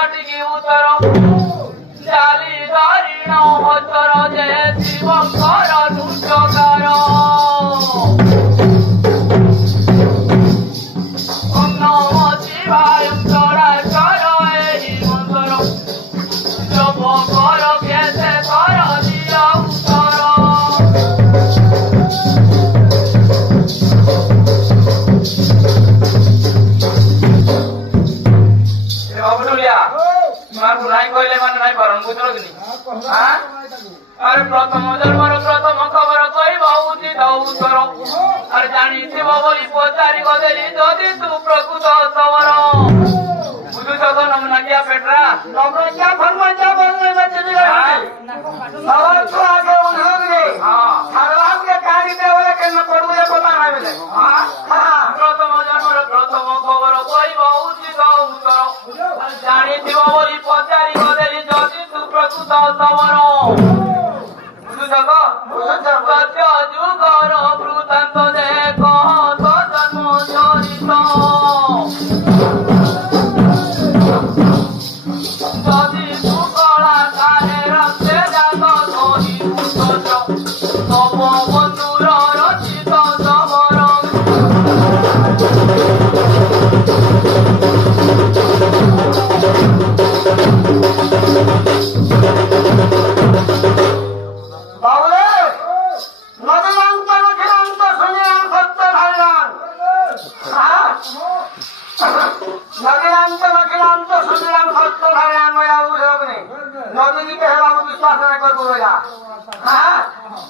काटिकी उतर जाली धारिण हचर जय शिवंकर दुष्टकार ओम नमः शिवाय चराचर एहि मंत्र जप कर केसे कर दिया उत्तर कहले मान नहीं पारन बुझल कि हां अरे प्रथम जन्मर प्रथम खबर कहब उचित उत्तर अरे जानी थिब बोली पचारि गदेली जदि तू प्रकृत सवर बुझुछ तो नमना क्या पेटरा नमना क्या भगवान क्या बोलने में चली गई सवाल तो आगे उन्होंने हां भगवान के गाड़ी में बोले के न पड़ुए बता रहे मिले हां हां प्रथम जन्मर प्रथम खबर कहब उचित उत्तर जानी थिब बोली पचारि गदेली जदि तू प्रकृत सवर सत्य जुगर वृत्तांत देख जन्म चरित जदि तू कलाकारे रक्ते जात धरी तब बंधुर रचित जबर नदी के बाबू विश्वास नहीं कर बोलेगा हाँ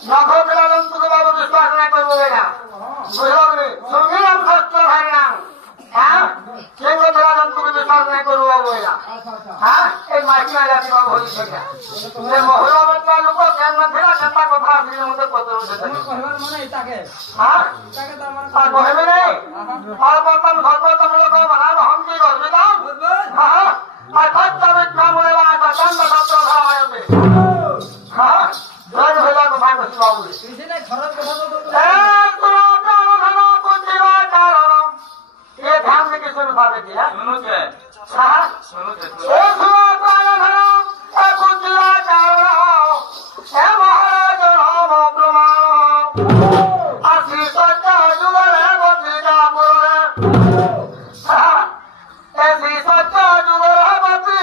नखो पिला जंतु के बाबू विश्वास नहीं कर बोलेगा बुझलोगे सुनी हम सत्य भाई नाम हाँ केंद्र पिला जंतु के विश्वास नहीं कर बोलेगा हाँ एक माइकी आ जाती बाबू होली से क्या ये मोहरा बच्चा लोग को क्या न फिरा चंदा को था फिर मुझे पता हो जाता है मन इता के हाँ और बोले में नहीं और बर्तन सर्वोत्तम लोग को बना लो हम की कर देता हाँ अर्थात तब इतना बोले वाला था चंदा सत्य भाई पे हाँ रंग भेला को भाई बस बाबू इसी ने खरत को बोलो ये ध्यान से किसने उठा देती है सुनो के हाँ सुनो के ऐसी सच्चा जुगर है बची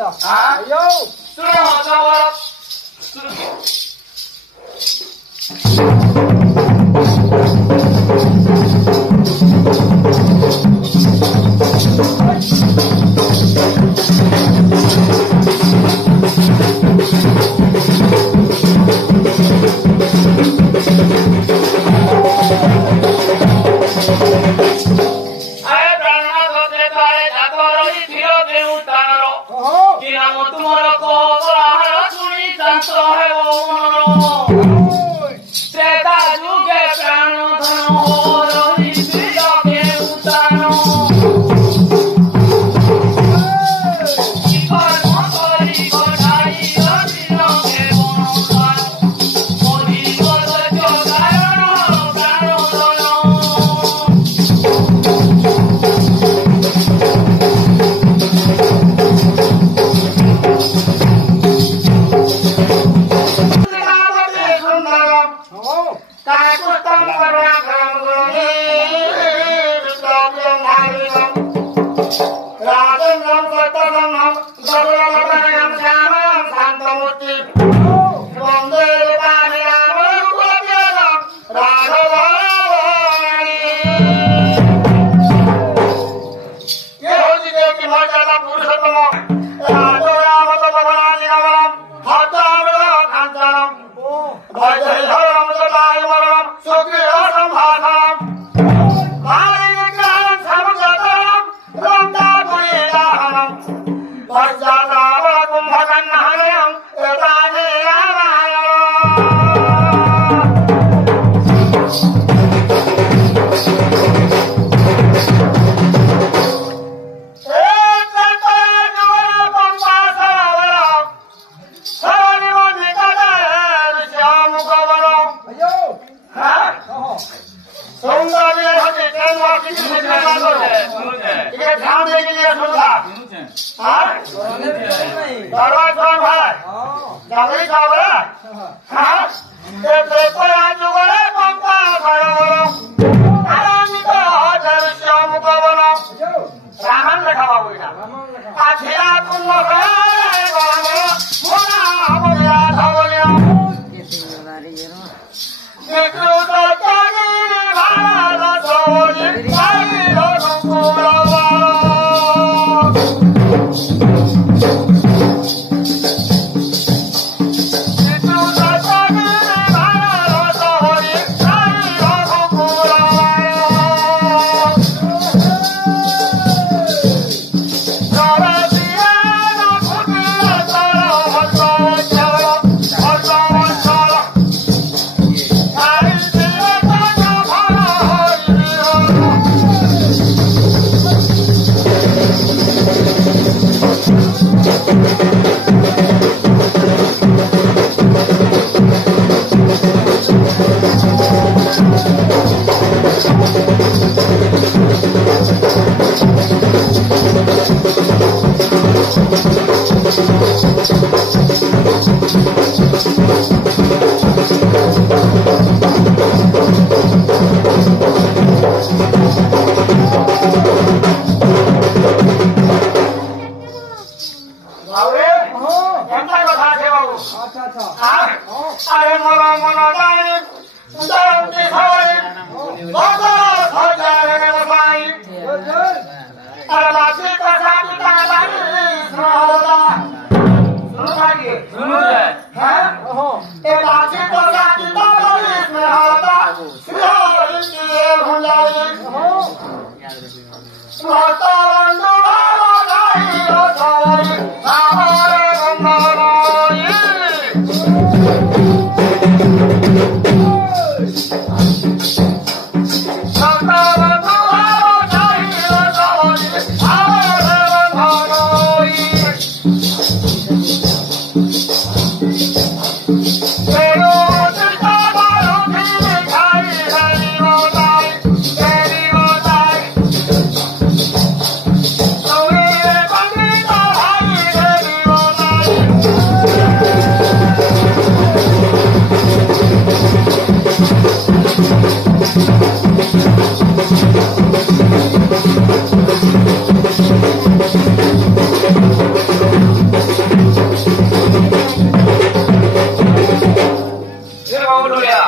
यो सुनो जवाब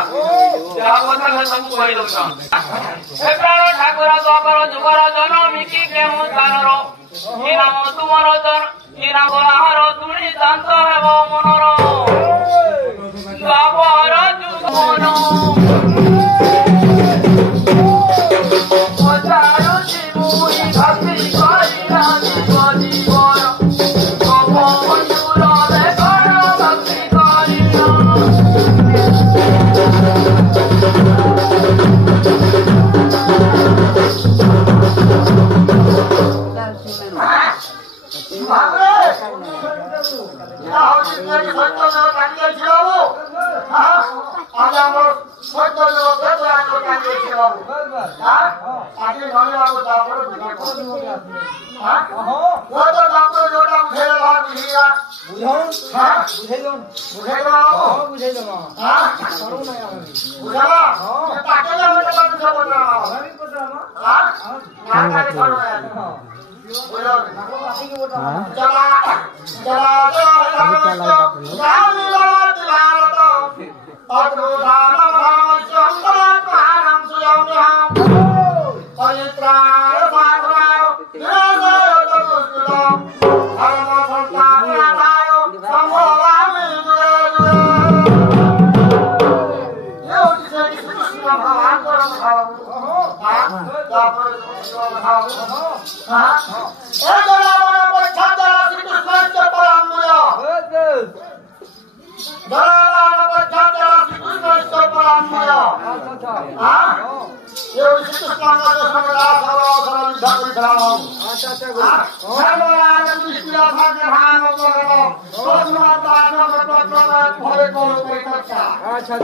ଯାହା କଥା ମୁଁ ସବୁ କହି ଦଉଛ ହେ ପ୍ରାଣ ଠାକୁର ଦ୍ୱାପର ଯୁଗର ଜନମୀ କି କେଉଁ ସ୍ଥାନର କି ନାମ ତୁମର କି ନାମ ଆହାର ତୁଣି ଦାନ୍ତ ହେବ ମନର ଦ୍ୱାପର ଯୁଗ ମନ ପଚାରୁଛି ମୁଇ ଭକ୍ତି କରିଲା ଜୀବନ अच्छा